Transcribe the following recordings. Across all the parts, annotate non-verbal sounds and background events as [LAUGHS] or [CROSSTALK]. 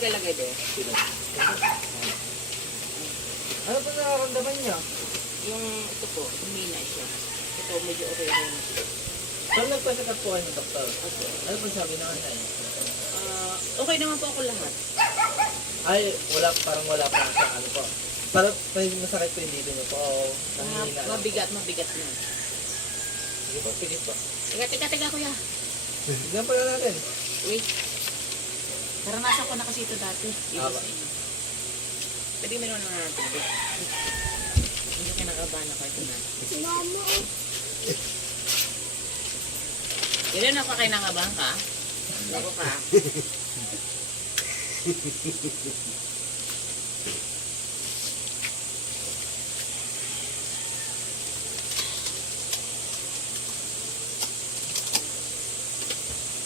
paglalagay ba? Ano po nararamdaman niyo? Yung ito po, humina siya. Ito, medyo okay okay na siya. Saan nagpasakat po kayo ng doktor? Opo. Ano po sabi naman na Ah, okay naman po ako lahat. Ay, wala, parang wala pa sa ano po. Parang may masakit po yung dito niyo po. O, Ah, nangihina lang. mabigat, mabigat na. Sige po, pilit po. Teka, teka, teka kuya. Tignan po na natin. Wait. Naranasan ko na kasi ito dati. Inyo. Pwede mo naman na natin. Hindi ka nakabahan ako ito na. Mama, Ilan ako kayo nangabahan ka? Lako ka.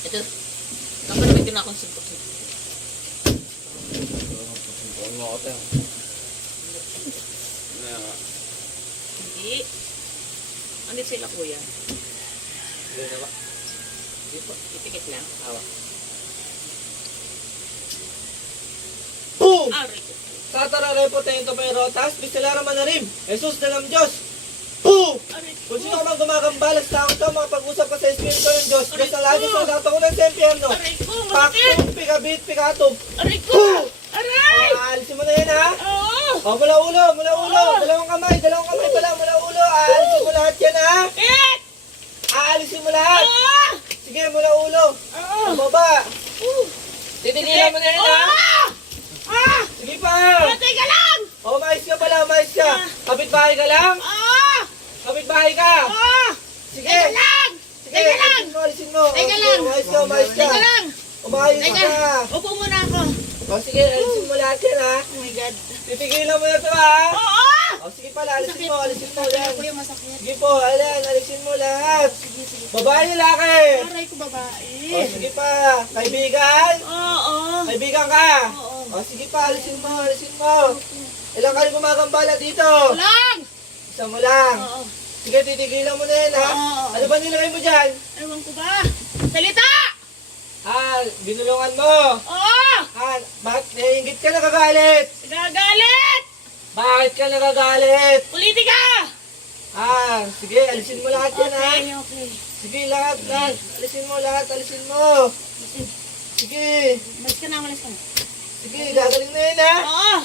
Ito. Kapag na akong suntok. Oo nga ako tayo. Hindi. Andit sila kuya. Hindi na ba? Hindi po. Itikit lang. Awa. Boom! Ah, right. Sa tarare po tayo ito pero taas bisalara manarim. Jesus na lang Diyos. Boom! Kung sino man gumagambalas sa akin ito, makapag-usap ka sa Espiritu ng Diyos. Diyos ang lagi sa dato ko ng sa impyerno. Aray ko! Paktum, pikabit, pikatog. Aray ko! Aray! Oh, aalisin mo na yan ha. Oo! Oh, mula ulo, mula ulo. Dalawang kamay, dalawang kamay pala, mula ulo. Aalisin mo lahat yan ha. Eh! Aalisin mo lahat. Ah! Sige, mula ulo. Oo! Baba. Titigilan mo na yan ha. Ah! Ah! Sige pa. Ah, Teka lang! Oh, mais ka pala, mais ka. Kapit-bahay ka lang. Ah! Kapit-bahay ka. Ah! Sige. Teka lang! Sige, Teka lang! alisin mo, alisin mo. Teka Oh, lang. Mais ka, mais ka. Teka lang! Umayos ka. Upo muna ako. O sige, alisin mo lahat yan ha. Oh my God. Titigilan mo na ito ha. Oo! O sige pala, alisin mo, alisin mo. Kuya, masakit. Sige po, ayan, alisin mo lahat. Sige, sige. Babae laki. Aray ko babae. O sige pa, kaibigan. Oo. Kaibigan ka. Oo. O sige pa, alisin mo, alisin mo. Ilang kayo gumagambala dito? Lang! Isa mo lang. Oo. Sige, titigilan mo na yan ha. Oo. Ano ba nilagay mo dyan? Ewan ko ba? Salita! Ah, binulungan mo. Oo! Ah, bakit naiingit ka nagagalit? Gagalit! Bakit ka nagagalit? Politika! Ah, sige, alisin mo lahat yan ha. Okay, okay. Sige, lahat, lahat. Alisin mo lahat, alisin mo. Sige, Malis ka na, malis ka na. sige, gagaling na yan ha. Oo!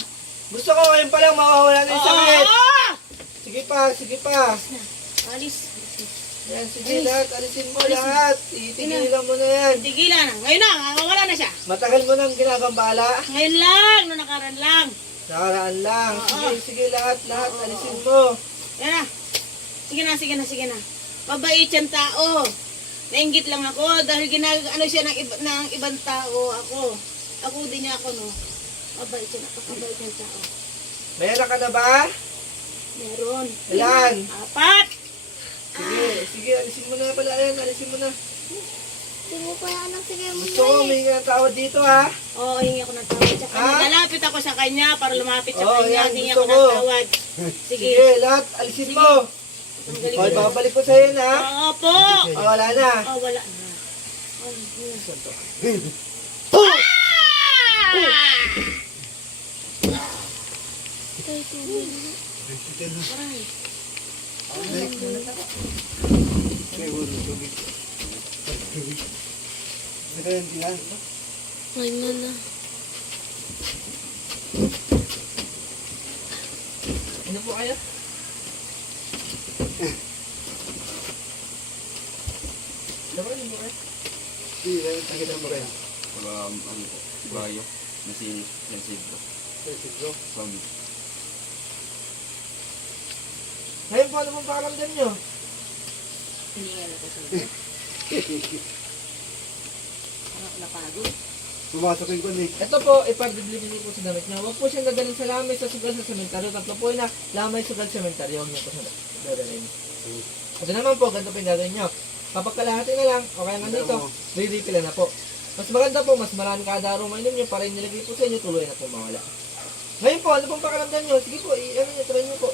Gusto ko ngayon pa lang mawawala na yung sakit. Oo! Sige pa, sige pa. Alis. Yan, sige, lahat, alisin mo lahat. Titigilan mo na yan. Tigilan na. Ngayon na, wala na siya. Matagal mo nang ginagambala. Ngayon lang, no nakaran lang. Nakaraan lang. Sige, sige, lahat, lahat, alisin mo. Yan na. Sige na, sige na, sige na. Mabait siyang tao. Nainggit lang ako dahil ginag ano siya ng, iba, ng ibang tao ako. Ako din niya ako, no. Mabait siya, napakabait niyang tao. Mayroon ka na ba? Meron. Ilan? Apat. Sige, sige, alisin mo na pala yan, alisin mo na. Hindi mo pa anak sige mo Gusto ko, may nga tawad dito ha. Oo, hingi ako ng tawad sa kanya. Ah? Lalapit ako sa kanya para lumapit sa Oo, kanya. yan, Hingi gusto ako ko. tawad. Sige. Sige, lahat, alisin mo. Mo. babalik ko sa'yo na. Oo po. Ah, wala na. Oh, wala na. Oh. Aray. Ay, na Ano po kayo? Diba, ano po kayo? Wala, ano po, Brayo, na si Lensidro. Zombie. Ngayon po, ano pong pakaramdam nyo? Hindi nga [LAUGHS] nakasama. Anak napagod. Pumasok yung kun eh. Ito po, niyo po sa damit niya. Huwag po siyang dadalhin sa lamay sa sugal sa sementaryo. Tatlo po yun na lamay sugal sa sementaryo. Huwag niyo po siya dadalhin. Ito naman po, ganito po yung gagawin niyo. Papagkalahati na lang, o kaya nga dito, re-refill na po. Mas maganda po, mas marami kada araw mainom niyo para yung nilagay po sa inyo, tuloy na po mawala. Ngayon po, ano pong pakaramdam niyo? Sige po, i-ano niyo, try niyo po.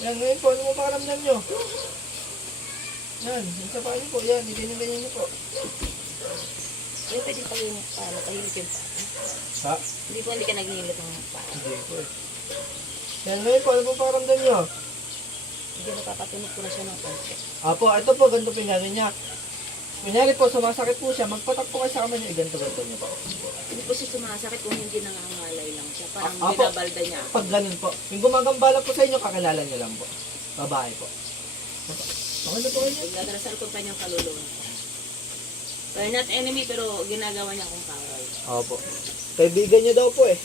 Yan, ngayon po, ano mo pakaramdam nyo? Yan, yung sa paa niyo po, yan, ganyan-ganyan niyo po. Hindi pwede pa yung paano, tahimik yung pa. Ha? Hindi po, hindi ka naghihilot ng pa. Hindi po eh. Yan, ngayon po, ano po pakaramdam nyo? Hindi napapatunog ko na siya ng konti. Apo, ito po, ganito po gagawin niya. Kunyari po, sumasakit po siya, magpatak po kayo sa kamay niyo, eh, ganito, ganito niyo po. Hindi po siya sumasakit kung hindi nangangalay lang siya. Parang Ah, apo. binabalda niya. Pag ganun po, yung gumagambala po sa inyo, kakilala niyo lang po. Babae po. Na po kayo. Nagdarasal ko pa niyang kaluluwa. We're not enemy pero ginagawa niya akong kaway. Opo. Kaibigan niyo daw po eh.